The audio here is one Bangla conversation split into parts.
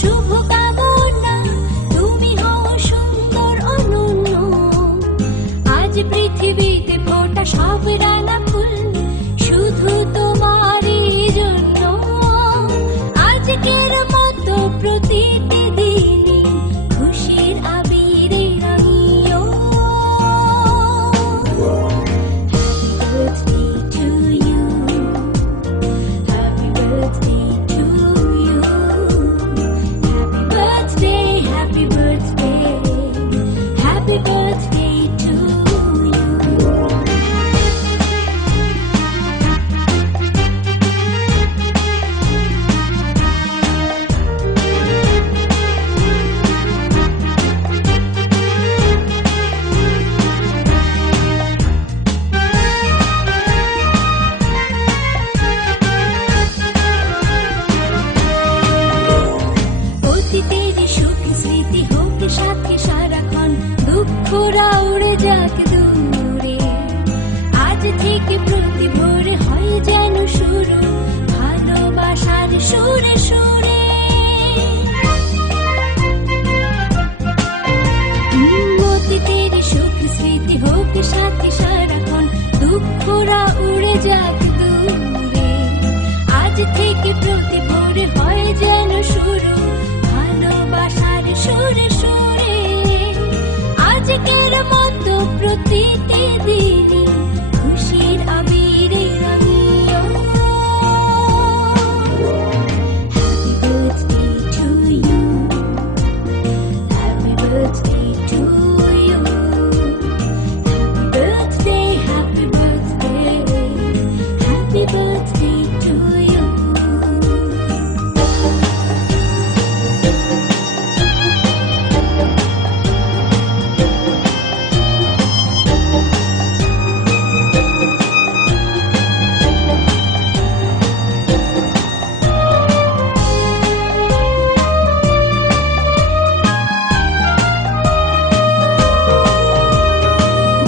শুভ কামনা, তুমি হও সুন্দর অনন্য। আজ পৃথিবীতে ফোটা সব রাঙা ফুল শুধু তোমারই জন্য। আজকের মতো প্রতিটি দিনই খুশির আবিরে রঙিও। Happy birthday to you, happy birthday, happy birthday to you. অতীতের সুখ স্মৃতি হোক সাথে সারাক্ষণ, দুঃখরা উড়ে যাক দূরে। আজ থেকে প্রতি ভোরে হয় যেন শুরু ভালোবাসার সুরে সুরে। অতীতের সুখ স্মৃতি হোক সাথে সারাক্ষণ, দুঃখরা উড়ে যাক দূরে। আজ থেকে প্রতি ভোরে হয় যেন শুরু ভালোবাসার সুরে সুরে। আজকের মতো প্রতিটি দিনই খুশির আবিরে রঙিও। Happy birthday to you, happy birthday, happy birthday to you.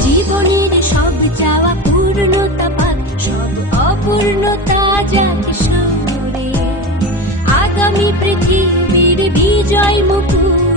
জীবনের সব চাওয়া পূর্ণতা পাক, সব অপূর্ণতা যাক সরে। আগামী পৃথিবীর বিজয় মুকুট